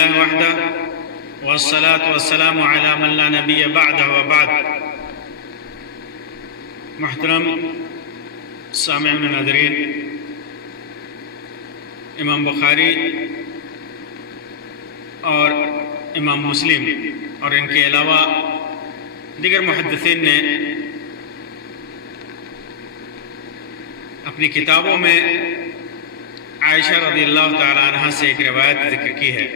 لله وحده والصلاة والسلام على من لا نبي بعده وبعد. محترم سامعین و ناظرین، امام بخاری اور امام مسلم اور ان کے علاوہ دیگر محدثین نے اپنی کتابوں میں عائشہ رضی اللہ تعالی عنہ سے ایک روایت ذکر کی ہے.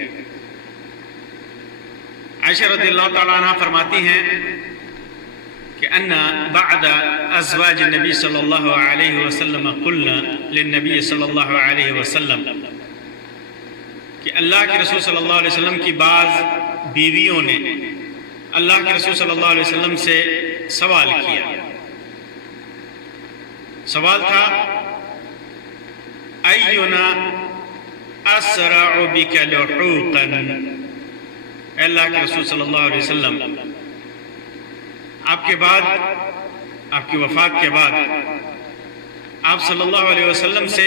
عائشہ رضی اللہ تعالی عنہ فرماتی ہیں کہ ان بعد ازواج النبی صلی اللہ علیہ وسلم قلنا للنبی صلی اللہ علیہ وسلم، کہ اللہ کے رسول صلی اللہ علیہ وسلم کی بعض بیویوں نے اللہ کے رسول صلی اللہ علیہ وسلم سے سوال کیا. سوال تھا اینا اسرع بک لحوقا، اے اللہ کے رسول صلی اللہ علیہ وسلم، آپ کے بعد، آپ کی وفات کے بعد آپ صلی اللہ علیہ وسلم سے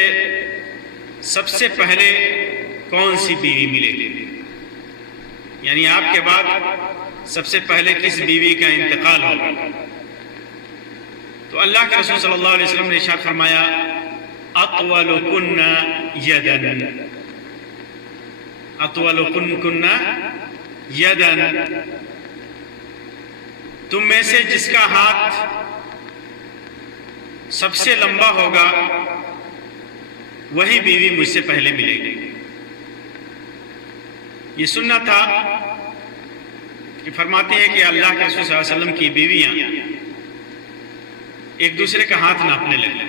سب سے پہلے کون سی بیوی ملے، یعنی آپ کے بعد سب سے پہلے کس بیوی کا انتقال ہوگا؟ تو اللہ کے رسول صلی اللہ علیہ وسلم نے ارشاد فرمایا اطولکن یدن، اطولکن یدن، تم میں سے جس کا ہاتھ سب سے لمبا ہوگا وہی بیوی مجھ سے پہلے ملے گی. یہ سننا تھا کہ فرماتے ہیں کہ اللہ کے رسول صلی اللہ علیہ وسلم کی بیویاں ایک دوسرے کا ہاتھ ناپنے لگے،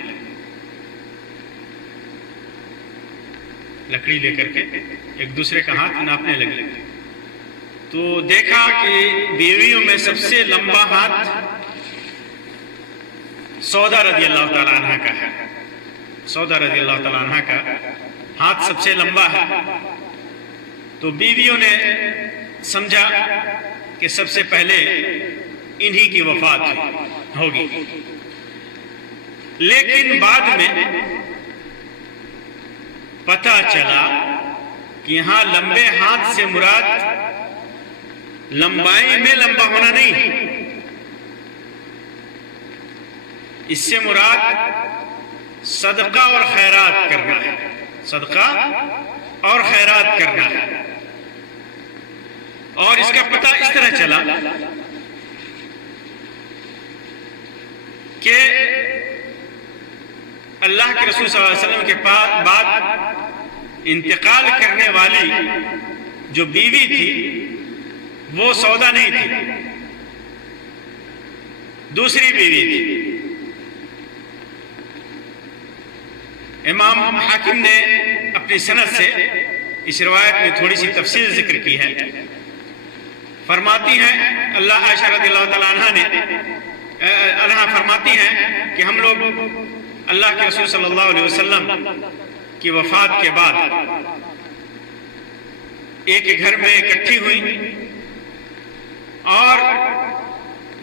لکڑی لے کر کے ایک دوسرے کا ہاتھ ناپنے لگے. تو دیکھا کہ بیویوں میں سب سے لمبا ہاتھ سودا رضی اللہ تعالی عنہ کا ہے. سودا رضی اللہ تعالی عنہ کا ہاتھ سب سے لمبا ہے. تو بیویوں نے سمجھا کہ سب سے پہلے انہی کی وفات ہوگی. لیکن بعد میں پتہ چلا کہ یہاں لمبے ہاتھ سے مراد لمبائی میں لمبا ہونا نہیں، اس سے مراد صدقہ اور خیرات کرنا ہے، صدقہ اور خیرات کرنا ہے. اور اس کا پتہ اس طرح چلا کہ اللہ کے رسول صلی اللہ علیہ وسلم کے بعد انتقال کرنے والی جو بیوی تھی وہ سودا نہیں تھی، دوسری بیوی تھی. امام حاکم نے اپنی سند سے اس روایت میں تھوڑی سی تفصیل ذکر کی ہے. فرماتی ہیں اللہ عائشہ رضی اللہ تعالی عنہ فرماتی ہیں کہ ہم لوگ اللہ کے رسول صلی اللہ علیہ وسلم کی وفات کے بعد ایک گھر میں اکٹھی ہوئی اور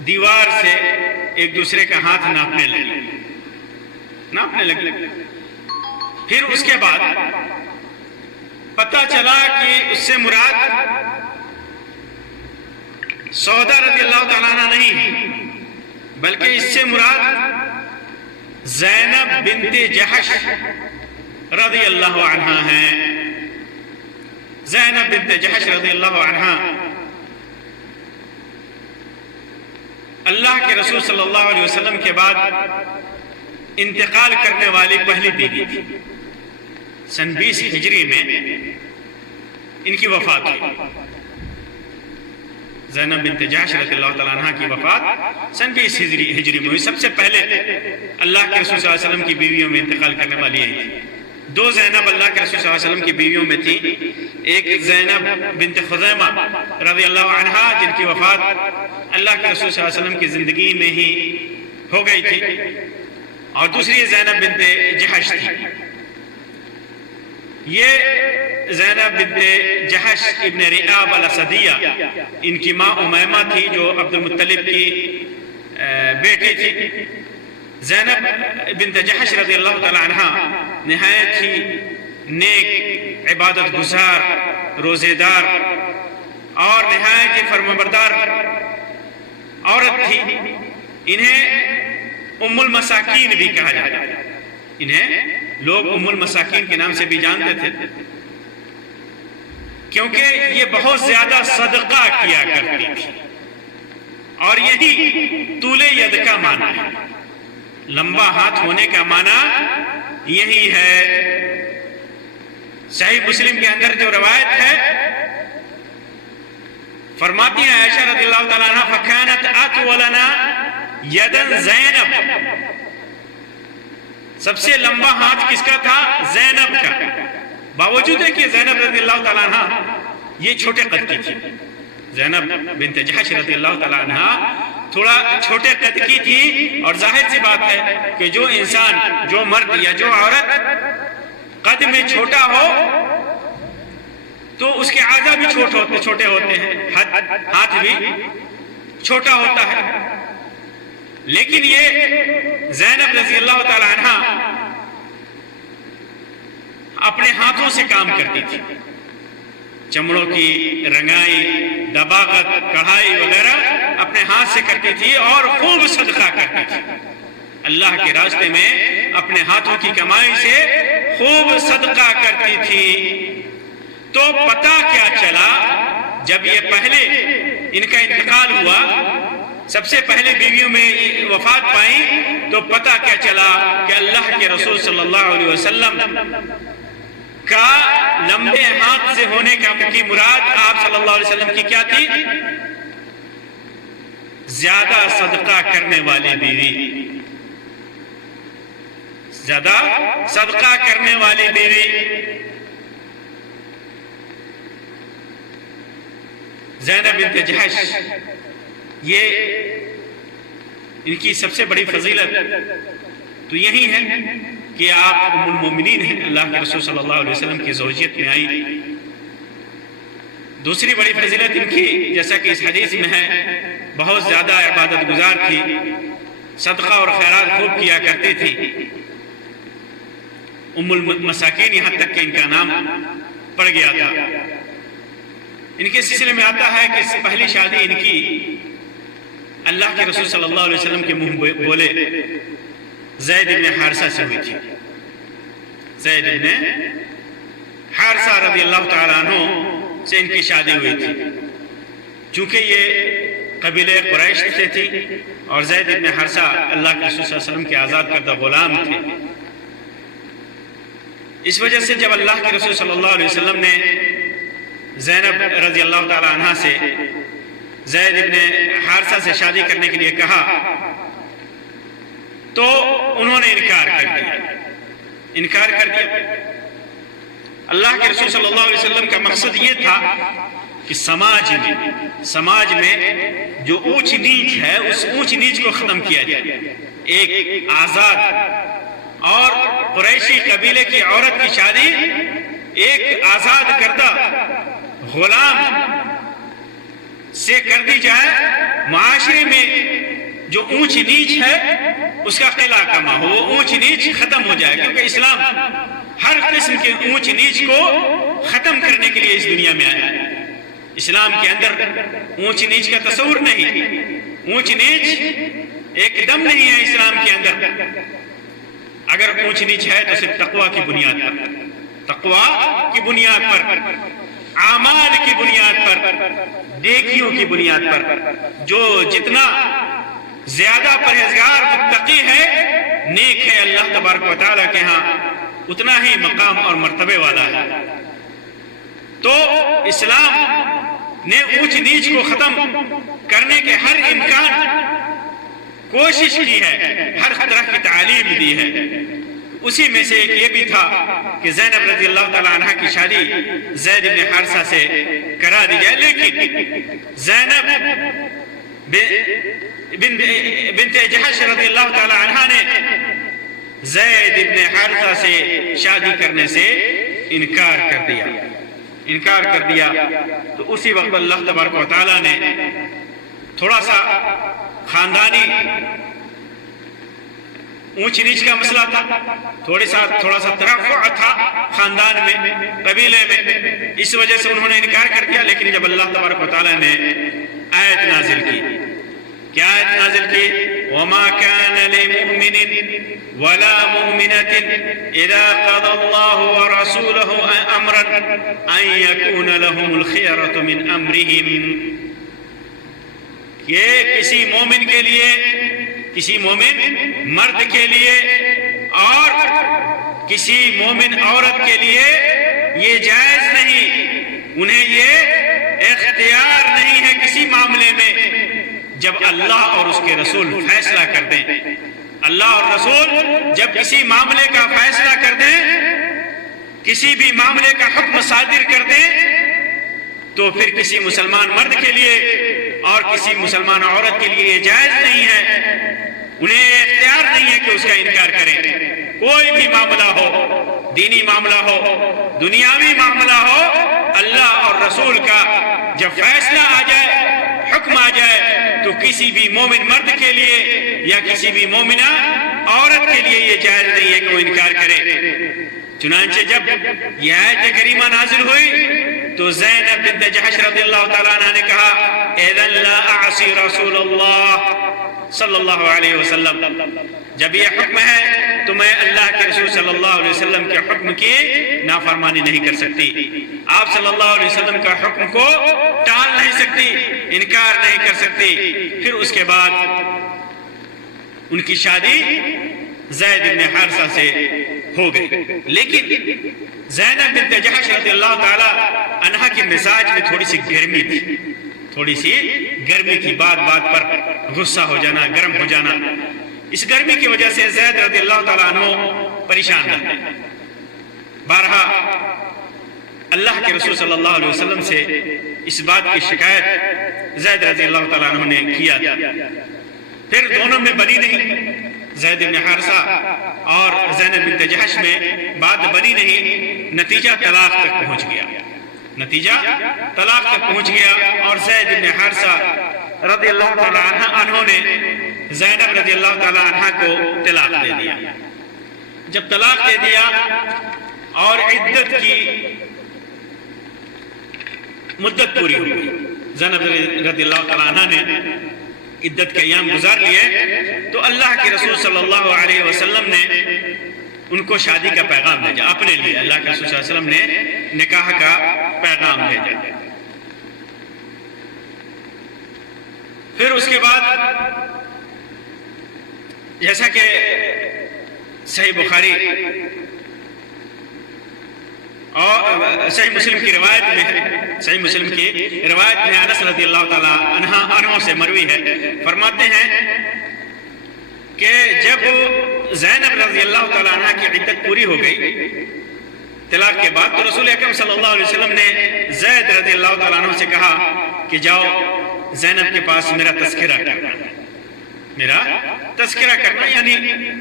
دیوار سے ایک دوسرے کا ہاتھ ناپنے لگے. پھر اس کے بعد پتہ چلا کہ اس سے مراد سودا رضی اللہ تعالیٰ عنہ نہیں، بلکہ اس سے مراد زینب بنت جحش رضی اللہ عنہ ہیں. زینب بنت جحش رضی اللہ عنہ اللہ کے رسول صلی اللہ علیہ وسلم کے بعد انتقال کرنے والی پہلی بیوی تھی. سن 20 ہجری میں ان کی وفات ہوئی. زینب بنت جحش رضی اللہ تعالیٰ عنہ کی وفات سن 20 ہجری میں ہوئی. سب سے پہلے اللہ کے رسول صلی اللہ علیہ وسلم کی بیویوں میں انتقال کرنے والی ہیں. دو زینب اللہ کے رسول صلی اللہ علیہ وسلم کی بیویوں میں تھی. ایک زینب بنت خزیمہ رضی اللہ عنہ جن کی وفات اللہ کے رسول صلی اللہ علیہ وسلم کی زندگی میں ہی ہو گئی تھی، اور دوسری زینب بنت جحش تھی. یہ زینب بنت جحش ابن رئاب الاسدیہ ان کی ماں امیمہ تھی جو عبد المطلب کی بیٹی تھی. زینب بنت جحش رضی اللہ تعالی عنہ نہایت ہی نیک، عبادت گزار روزے دار اور نہایت ہی فرمانبردار عورت تھی. انہیں ام المساکین بھی کہا جاتا ہے. انہیں لوگ ام المساکین کے نام سے بھی جانتے تھے کیونکہ یہ بہت زیادہ صدقہ کیا کرتی تھی. اور یہی طول ید کا معنی ہے. لمبا ہاتھ ہونے کا معنی یہی ہے. صحیح مسلم کے اندر جو روایت ہے فرماتی ہیں عائشہ رضی اللہ تعالیٰ عنہ فَكَانَتْ أَطْوَلَنَا يَدًا زینب. سب سے لمبا ہاتھ کس کا تھا؟ زینب کا. باوجود ہے کہ زینب رضی اللہ تعالیٰ عنہ یہ چھوٹے قد کی تھی. زینب بنت جحش رضی اللہ تعالیٰ عنہ تھوڑا چھوٹے قد کی تھی. اور ظاہر سی بات ہے کہ جو انسان، جو مرد یا جو عورت قد میں چھوٹا ہو تو اس کے اعضاء بھی چھوٹے ہوتے ہیں، ہاتھ بھی چھوٹا ہوتا ہے. لیکن یہ زینب رضی اللہ تعالی عنہ اپنے ہاتھوں سے کام کرتی تھی. چمڑوں کی رنگائی، دباغت، کڑھائی وغیرہ اپنے ہاتھ سے کرتی تھی اور خوب صدقہ کرتی تھی. اللہ کے راستے میں اپنے ہاتھوں کی کمائی سے خوب صدقہ کرتی تھی. تو پتہ کیا چلا جب یہ پہلے ان کا انتقال ہوا، سب سے پہلے بیویوں میں وفات پائی، تو پتہ کیا چلا کہ اللہ کے رسول صلی اللہ علیہ وسلم کا لمبے ہاتھ سے ہونے کی مراد آپ صلی اللہ علیہ وسلم کی کیا تھی؟ زیادہ صدقہ کرنے والی بیوی. زیادہ صدقہ کرنے والی بیوی. زینب بنت جحش یہ ان کی سب سے بڑی فضیلت تو یہی ہے کہ آپ ام المومنین ہیں، اللہ کے رسول صلی اللہ علیہ وسلم کی زوجیت میں آئی. دوسری بڑی فضیلت ان کی جیسا کہ اس حدیث میں ہے، بہت زیادہ عبادت گزار تھی، صدقہ اور خیرات خوب کیا کرتی تھی. ام المساکین یہاں تک کہ ان کا نام پڑ گیا تھا. ان کے سلسلے میں آتا ہے کہ پہلی شادی ان کی اللہ کے رسول صلی اللہ علیہ وسلم کے منہ بولے زید بن حارثہ سے ہوئی تھی. زید بن حارثہ رضی اللہ تعالیٰ عنہ سے ان کی شادی ہوئی تھی. چونکہ یہ قبیلہ قریش سے تھی اور زید بن حارثہ اللہ کے رسول صلی اللہ علیہ وسلم کے آزاد کردہ غلام تھے. اس وجہ سے جب اللہ کے رسول صلی اللہ علیہ وسلم نے زینب رضی اللہ تعالی عنہ سے زید بن حارثہ سے شادی کرنے کے لیے کہا تو انہوں نے انکار کر دیا. اللہ کے رسول صلی اللہ علیہ وسلم کا مقصد یہ تھا کہ سماج میں جو اونچ نیچ ہے اس اونچ نیچ کو ختم کیا جائے. ایک آزاد اور قریشی قبیلے کی عورت کی شادی ایک آزاد کردہ غلام سے کر دی جائے. معاشرے میں جو اونچ نیچ ہے اس کا قلعہ کما ہو، وہ اونچ نیچ ختم ہو جائے. کیونکہ اسلام ہر قسم کے اونچ نیچ کو ختم کرنے کے لیے اس دنیا میں آیا. اسلام کے اندر اونچ نیچ کا تصور نہیں، اونچ نیچ ایک دم نہیں ہے اسلام کے اندر. اگر اونچ نیچ ہے تو صرف تقویٰ کی بنیاد پر، اعمال کی بنیاد پر، نیکیوں کی بنیاد پر. جو جتنا زیادہ پرہیزگار متقی ہے، نیک ہے اللہ تبارک و تعالیٰ کے ہاں، اتنا ہی مقام اور مرتبے والا ہے. تو اسلام نے اونچ نیچ کو ختم کرنے کے ہر امکان کوشش کی ہے، ہر طرح کی تعلیم دی ہے. اسی میں سے ایک یہ بھی تھا کہ زینب رضی اللہ تعالی عنہ کی شادی زید بن حارثہ سے کرا دی جائے. لیکن زینب بنت جحش رضی اللہ تعالی عنہ نے زید بن حارثہ سے شادی کرنے سے انکار کر دیا. تو اسی وقت اللہ تبارک و تعالی نے تھوڑا سا خاندانی اونچ نیچ کا مسئلہ تھا، تھوڑا سا ترفع تھا خاندان میں، قبیلے میں، اس وجہ سے انہوں نے انکار کر دیا۔ لیکن جب اللہ تبارک و تعالیٰ نے آیت نازل کی، کیا آیت نازل کی؟ وَمَا كَانَ لِمُؤْمِنٍ وَلَا مُؤْمِنَةٍ إِذَا قَضَى اللَّهُ وَرَسُولُهُ أَمْرًا أَن يَكُونَ لَهُمُ الْخِيَرَةُ مِنْ أَمْرِهِمْ، کہ کسی مومن کے لیے، کسی مومن مرد کے لیے اور کسی مومن عورت کے لیے یہ جائز نہیں، انہیں یہ اختیار نہیں ہے کسی معاملے میں، جب اللہ اور اس کے رسول فیصلہ کر دیں۔ اللہ اور رسول جب کسی معاملے کا فیصلہ کر دیں، کسی بھی معاملے کا حکم صادر کر دیں، تو پھر کسی مسلمان مرد کے لیے اور کسی مسلمان عورت کے لیے یہ جائز نہیں ہے، انہیں اختیار نہیں ہے کہ اس کا انکار کریں۔ کوئی بھی معاملہ ہو، دینی معاملہ ہو، دنیاوی معاملہ ہو، اللہ اور رسول کا جب فیصلہ آ جائے، حکم آ جائے، تو کسی بھی مومن مرد کے لیے یا کسی بھی مومنہ عورت کے لیے یہ جائز نہیں ہے کہ وہ انکار کرے۔ چنانچہ جب یہ آیت کریمہ نازل ہوئی تو زینب بنت جحش رضی اللہ تعالیٰ عنہ نے کہا اذن لا اعصی رسول اللہ صلی اللہ علیہ وسلم، جب یہ حکم ہے تو میں اللہ کے رسول صلی اللہ علیہ وسلم کے حکم کی نافرمانی نہیں کر سکتی، آپ صلی اللہ علیہ وسلم کا حکم کو ٹال نہیں سکتی، انکار نہیں کر سکتی۔ پھر اس کے بعد ان کی شادی زید بن حارثہ سے ہو گئی۔ لیکن زینب بنت جحش رضی اللہ تعالی عنہا کے مزاج میں تھوڑی سی گرمی تھی، تھوڑی سی گرمی تھی، بات بات پر غصہ ہو جانا، گرم ہو جانا۔ اس گرمی کی وجہ سے زید رضی اللہ تعالیٰ عنہ پریشان رہتے۔ بارہا اللہ کے رسول صلی اللہ علیہ وسلم سے اس بات کی شکایت زید رضی اللہ تعالیٰ عنہ نے کیا، پھر دونوں میں بنی نہیں، زید بن حارثہ اور زینب بنت جحش میں بات بنی نہیں، نتیجہ طلاق تک پہنچ گیا، نتیجہ طلاق تک پہنچ گیا، اور زید بن حارثہ رضی اللہ تعالیٰ عنہ نے زینب رضی اللہ تعالیٰ عنہ کو طلاق دے دیا۔ جب طلاق دے دیا اور عدت کی مدت پوری ہو گئی، زینب رضی اللہ تعالیٰ عنہ نے عدت کے ایام گزار لیے، تو اللہ کے رسول صلی اللہ علیہ وسلم نے ان کو شادی کا پیغام بھیجا اپنے لیے، اللہ کے رسول صلی اللہ علیہ وسلم نے نکاح کا پیغام بھیجا۔ پھر اس کے بعد جیسا کہ صحیح بخاری اور صحیح مسلم کی روایت میں، صحیح مسلم کی روایت میں انس رضی اللہ تعالیٰ عنہ سے مروی ہے، فرماتے ہیں کہ جب زینب رضی اللہ تعالیٰ عنہ کی عدت پوری ہو گئی طلاق کے بعد، تو رسول اکرم صلی اللہ علیہ وسلم نے زید رضی اللہ تعالیٰ عنہ سے کہا کہ جاؤ زینب کے پاس میرا تذکرہ کرنا، میرا تذکرہ کرنا یعنی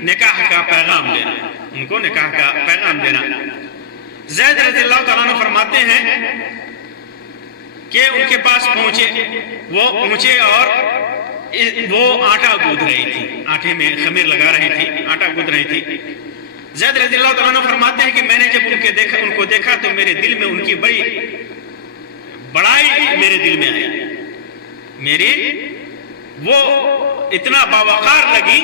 نکاح کا پیغام دینا، ان کو نکاح کا پیغام دینا۔ زید رضی اللہ تعالیٰ عنہ فرماتے ہیں کہ ان کے پاس پہنچے، وہ پہنچے اور وہ آٹا گوندھ رہی تھی، آٹے میں خمیر لگا رہی تھی، آٹا گوندھ رہی تھی۔ زید رضی اللہ تعالیٰ عنہ فرماتے ہیں کہ میں نے جب ان کو دیکھا تو میرے دل میں ان کی بڑی بڑائی میرے دل میں آئی، میری وہ اتنا باوقار لگی،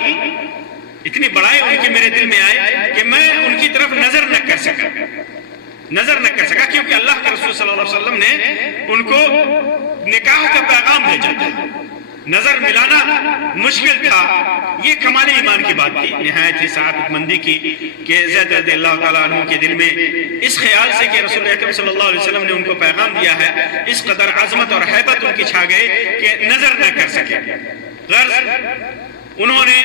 اتنی بڑائی ان کی میرے دل میں آئی کہ میں ان کی طرف نظر نہ کر سکا، کیونکہ اللہ کے رسول صلی اللہ علیہ وسلم نے ان کو نکاح کا پیغام بھیجا تھا، نظر ملانا مشکل تھا۔ یہ کمال ایمان کی بات تھی، نہایت ہی سعادت مندی کی کہ زید رضی اللہ تعالیٰ عنہ کے دل میں اس خیال سے کہ رسول اکرم صلی اللہ علیہ وسلم نے ان کو پیغام دیا ہے، اس قدر عظمت اور حیبت ان کی چھا گئے کہ نظر نہ کر سکے۔ غرض انہوں نے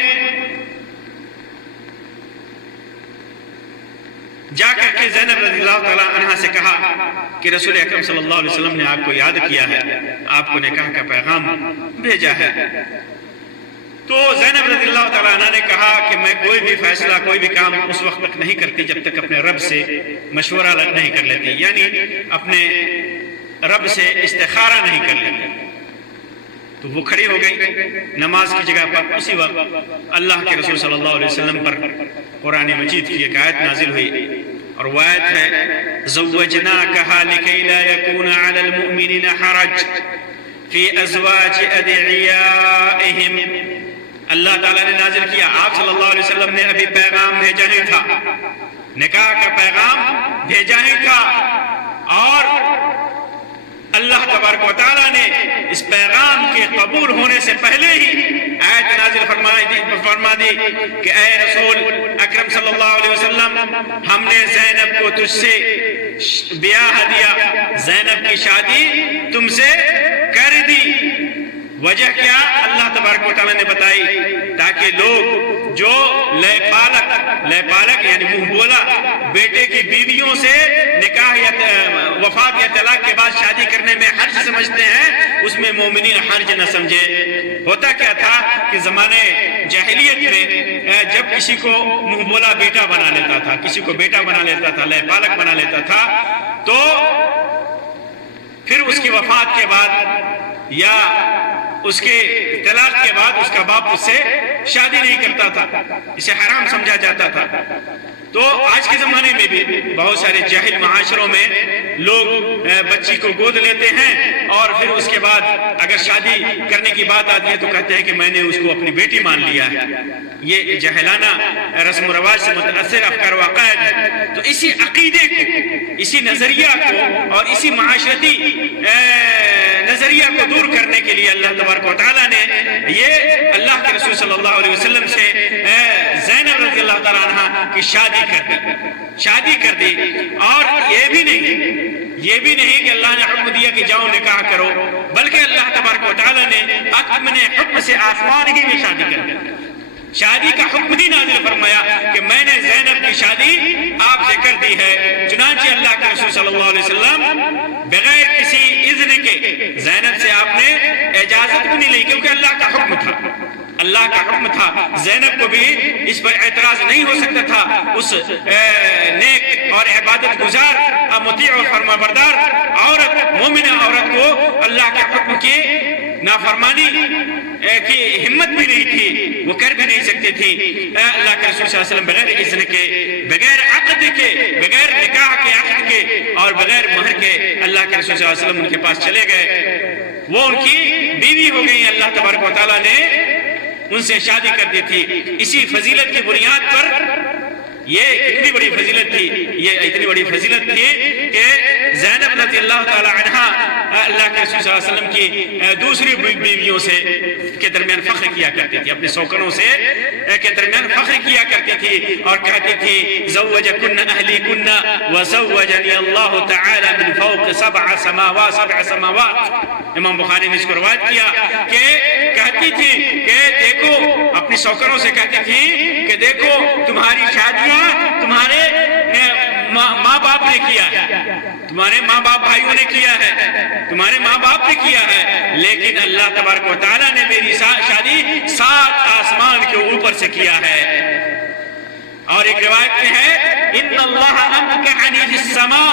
جا کر کے زینب رضی اللہ تعالیٰ عنہ سے کہا کہ رسول اکرم صلی اللہ علیہ وسلم نے آپ کو یاد کیا ہے، آپ کو نکاح کا پیغام بھیجا ہے۔ تو زینب رضی اللہ تعالیٰ عنہ نے کہا کہ میں کوئی بھی فیصلہ، کوئی بھی کام اس وقت تک نہیں کرتی جب تک اپنے رب سے مشورہ نہیں کر لیتی، یعنی اپنے رب سے استخارہ نہیں کر لیتی۔ تو وہ کھڑی ہو گئی نماز کی جگہ پر. اسی وقت اللہ کے رسول صلی اللہ علیہ وسلم پر قرآن مجید کی ایک آیت نازل ہوئی اور وہ آیت ہے زوجناکہا لکی لا یکون علی المؤمنین حرج فی ازواج ادعیائہم. اللہ تعالیٰ نے نازل کیا. آپ صلی اللہ علیہ وسلم نے ابھی پیغام بھیجا ہی تھا, نکاح کا پیغام بھیجا ہی تھا, اور اللہ تبارک و تعالیٰ نے اس پیغام کے قبول ہونے سے پہلے ہی آیت نازل فرما دی کہ اے رسول اکرم صلی اللہ علیہ وسلم, ہم نے زینب کو تجھ سے بیاہ دیا, زینب کی شادی تم سے کر دی. وجہ کیا اللہ تبارک و تعالیٰ نے بتائی, تاکہ لوگ جو لے پالک یعنی منہ بولا بیٹے کی بیویوں سے نکاح یا وفات یا طلاق کے بعد شادی کرنے میں حرج سمجھتے ہیں, اس میں مومنین حرج نہ سمجھے. ہوتا کیا تھا کہ زمانے جاہلیت میں جب کسی کو منہ بولا بیٹا بنا لیتا تھا, کسی کو بیٹا بنا لیتا تھا, لے پالک بنا لیتا تھا, تو پھر اس کی وفات کے بعد یا اس کے طلاق کے بعد اس کا باپ اس سے شادی نہیں کرتا تھا, اسے حرام سمجھا جاتا تھا. تو آج کے زمانے میں بھی بہت سارے جاہل معاشروں میں لوگ بچی کو گود لیتے ہیں اور پھر اس کے بعد اگر شادی کرنے کی بات آتی ہے تو کہتے ہیں کہ میں نے اس کو اپنی بیٹی مان لیا ہے. یہ جاہلانہ رسم و رواج سے متاثر افکار و عقائد ہے. تو اسی عقیدے کو, اسی نظریہ کو اور اسی معاشرتی نظریہ کو دور کرنے کے لیے اللہ تبارک و تعالیٰ نے یہ اللہ کے رسول صلی اللہ علیہ وسلم سے زینب رضی اللہ تعالیٰ عنہ کی شادی کر دی. اور یہ بھی نہیں کہ اللہ نے حکم دیا کہ جاؤ نکاح کرو, بلکہ اللہ تبارک و تعالیٰ نے اپنے حکم سے آسمان ہی میں شادی کر دی. شادی کا حکم ہی نازل فرمایا کہ میں نے زینب کی شادی آپ سے کر دی ہے. چنانچہ اللہ کے رسول صلی اللہ علیہ وسلم بغیر کسی اذن کے زینب سے آپ نے اجازت بھی نہیں لی, کیونکہ اللہ کا حکم تھا. زینب کو بھی اس پر اعتراض نہیں ہو سکتا تھا. اس نیک اور عبادت گزار مطیع اور فرما بردار عورت, مومنہ عورت کو اللہ کے حکم کی نافرمانی کی ہمت بھی نہیں تھی, وہ کر بھی نہیں سکتی تھی. اللہ کے رسول صلی اللہ علیہ وسلم بغیر اذن کے, بغیر عقد کے, بغیر نکاح کے عقد کے اور بغیر مہر کے اللہ کے رسول صلی اللہ علیہ وسلم ان کے پاس چلے گئے. وہ ان کی بیوی ہو گئی. اللہ تبارک و تعالیٰ نے ان سے شادی کر دی تھی. اسی فضیلت کی بنیاد پر یہ اتنی بڑی فضیلت تھی کہ زینب رضی اللہ تعالی عنہ اللہ کے رسول صلی اللہ علیہ وسلم کی دوسری بیویوں سے کے درمیان فخر کیا کرتی تھی, اپنے سوکنوں سے کے درمیان فخر کیا کرتی تھی اور کہتی تھی زوجکن اہلی کن وزوجنی اللہ تعالی من فوق سبع سماوات. امام بخاری نے اس کو روایت کیا کہ کہتی تھی کہ دیکھو, اپنی سوکنوں سے کہتی تھی کہ دیکھو تمہاری شادیاں تمہارے ماں باپ نے کیا ہے, تمہارے ماں باپ بھائیوں نے کیا ہے, تمہارے ماں باپ نے کیا ہے, لیکن اللہ تبارک و تعالیٰ نے میری شادی 7 آسمان کے اوپر سے کیا ہے. اور ایک روایت میں ہے ان اللہ انکحنی فی السماء,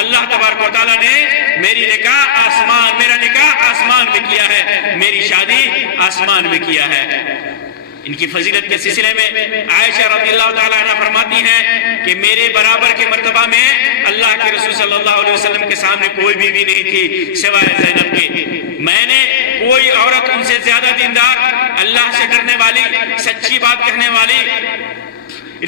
اللہ تبارک و تعالیٰ نے میرا نکاح آسمان میں کیا ہے, میری شادی آسمان میں کیا ہے. ان کی فضیلت کے سلسلے میں عائشہ رضی اللہ تعالیٰ عنہ فرماتی ہیں کہ میرے برابر کے مرتبہ میں اللہ کے رسول صلی اللہ علیہ وسلم کے سامنے کوئی بیوی نہیں تھی سوائے زینب کے. میں نے کوئی عورت ان سے زیادہ دیندار, اللہ سے ڈرنے والی, سچی بات کہنے والی,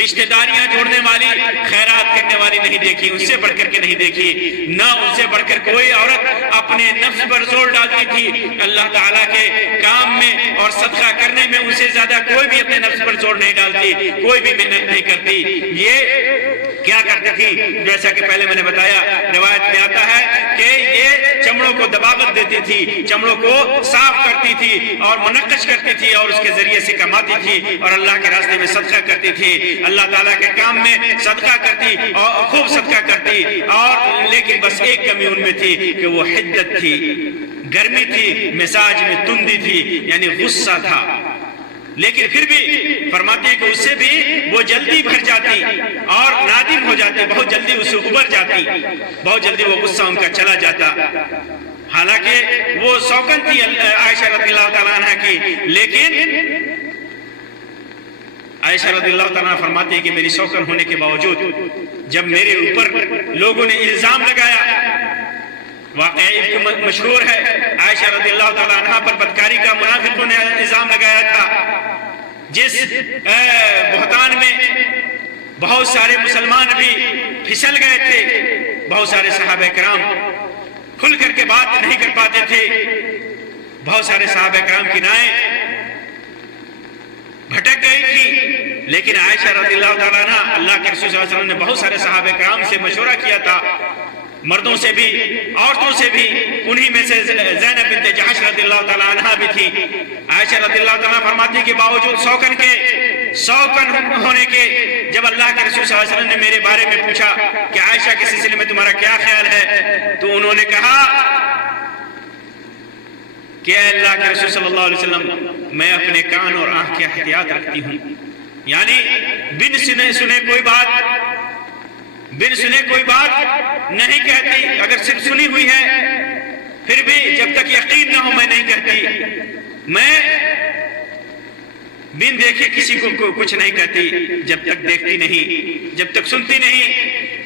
رشتہ داریاں جوڑنے والی, خیرات کرنے والی نہیں دیکھی, ان سے بڑھ کر کے نہیں دیکھی. نہ ان سے بڑھ کر کوئی عورت اپنے نفس پر زور ڈالتی تھی اللہ تعالیٰ کے کام میں اور صدقہ کرنے میں. ان سے زیادہ کوئی بھی اپنے نفس پر زور نہیں ڈالتی, کوئی بھی محنت نہیں کرتی. یہ کیا کرتی تھی, جیسا کہ پہلے میں نے بتایا روایت میں آتا ہے کہ یہ چمڑوں کو دباغت دیتی تھی, چمڑوں کو صاف کرتی تھی اور منقش کرتی تھی اور اس کے ذریعے سے کماتی تھی اور اللہ کے راستے میں صدقہ کرتی تھی, اللہ تعالیٰ کے کام میں صدقہ کرتی اور خوب صدقہ کرتی. اور لیکن بس ایک کمی ان میں تھی کہ وہ حدت تھی, گرمی تھی, مزاج میں تندی تھی, یعنی غصہ تھا. لیکن پھر بھی فرماتے ہیں کہ اس سے بھی وہ جلدی بھر جاتی اور نادم ہو جاتی, بہت جلدی اسے ابھر جاتی, بہت جلدی وہ غصہ ان کا چلا جاتا. حالانکہ وہ سوکن تھی عائشہ رضی اللہ تعالیٰ عنہ کی، لیکن عائشہ رضی اللہ تعالیٰ عنہ فرماتی ہے کہ میری سوکن ہونے کے باوجود جب میرے اوپر لوگوں نے الزام لگایا، واقعی مشہور ہے، عائشہ رضی اللہ تعالیٰ عنہ پر بدکاری کا منافقوں نے الزام لگایا تھا، جس بہتان میں بہت سارے مسلمان بھی پھسل گئے تھے، بہت سارے صحابہ کرام کھل کر کے بات نہیں کر پاتے تھے، بہت سارے صحابہ کرام کی رائیں بھٹک گئی تھی، لیکن عائشہ رضی اللہ تعالیٰ عنہ اللہ کے رسول صلی اللہ علیہ وسلم نے بہت سارے صحابہ کرام سے مشورہ کیا تھا، مردوں سے بھی عورتوں سے بھی، انہی میں سے زینب بنت جحش رضی اللہ تعالیٰ عنہ بھی تھی۔ عائشہ رضی اللہ تعالیٰ فرماتی کہ باوجود سوکن ہونے کے جب اللہ کے رسول صلی اللہ علیہ وسلم نے میرے بارے میں پوچھا کہ عائشہ کے سلسلے میں تمہارا کیا خیال ہے، تو انہوں نے کہا کہ اے اللہ کے رسول صلی اللہ علیہ وسلم، میں اپنے کان اور آنکھ کی احتیاط رکھتی ہوں، یعنی بن سنے کوئی بات نہیں کہتی، اگر صرف سنی ہوئی ہے پھر بھی جب تک یقین نہ ہو میں نہیں کہتی، میں بن دیکھے کسی کو کچھ نہیں کہتی، جب تک دیکھتی نہیں، جب تک سنتی نہیں،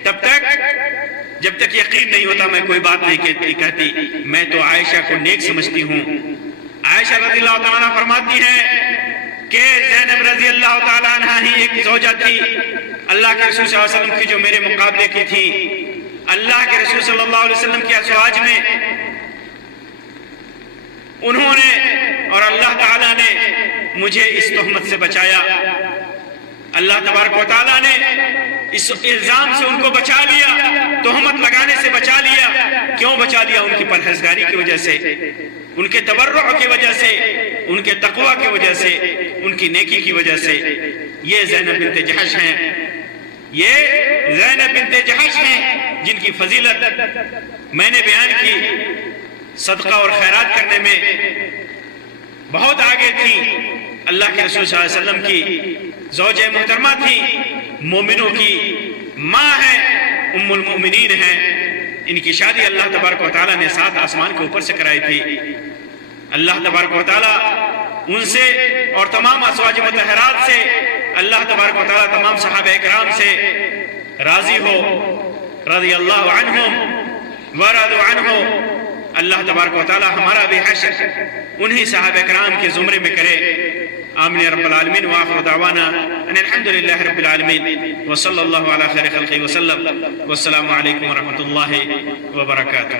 جب تک یقین نہیں ہوتا میں کوئی بات نہیں کہتی۔ میں تو عائشہ کو نیک سمجھتی ہوں۔ عائشہ رضی اللہ تعالیٰ عنہ فرماتی ہے کہ زینب رضی اللہ تعالیٰ عنہ ہی ایک زوجہ تھی اللہ کے رسول صلی اللہ علیہ وسلم کی جو میرے مقابلے کی تھی۔ اللہ کے رسول صلی اللہ علیہ وسلم کی ازواج میں انہوں نے اور اللہ تعالیٰ نے مجھے اس تہمت سے بچایا، اللہ تبارک و تعالیٰ نے اس الزام سے ان کو بچا لیا، تہمت لگانے سے بچا لیا۔ کیوں بچا لیا؟ ان کی پرہیزگاری کی وجہ سے، ان کے تبرع کی وجہ سے، ان کے تقوی کی وجہ سے، ان کی نیکی کی وجہ سے۔ یہ زینب بنت جحش ہیں، یہ زینب بنت جحش ہیں جن کی فضیلت میں نے بیان کی، صدقہ اور خیرات کرنے میں بہت آگے تھی، اللہ کے رسول صلی اللہ علیہ وسلم کی زوجہ محترمہ تھی، مومنوں کی ماں ہے، ام المؤمنین ہیں۔ ان کی شادی اللہ تبارک و تعالیٰ نے 7 آسمان کے اوپر سے کرائی تھی۔ اللہ تبارک و تعالیٰ ان سے اور تمام ازواج مطہرات سے، اللہ تبارک و تعالیٰ تمام صحابہ کرام سے راضی ہو، رضی اللہ عنہم ورضوا عنہ۔ اللہ تبارک و تعالیٰ ہمارا بھی حشر انہی صحابہ کرام کے زمرے میں کرے۔ آمین رب العالمین، وآخر دعوانا ان الحمدللہ رب العالمین، وصلی اللہ علی خیر خلقہ وسلم، والسلام علیکم ورحمۃ اللہ وبرکاتہ۔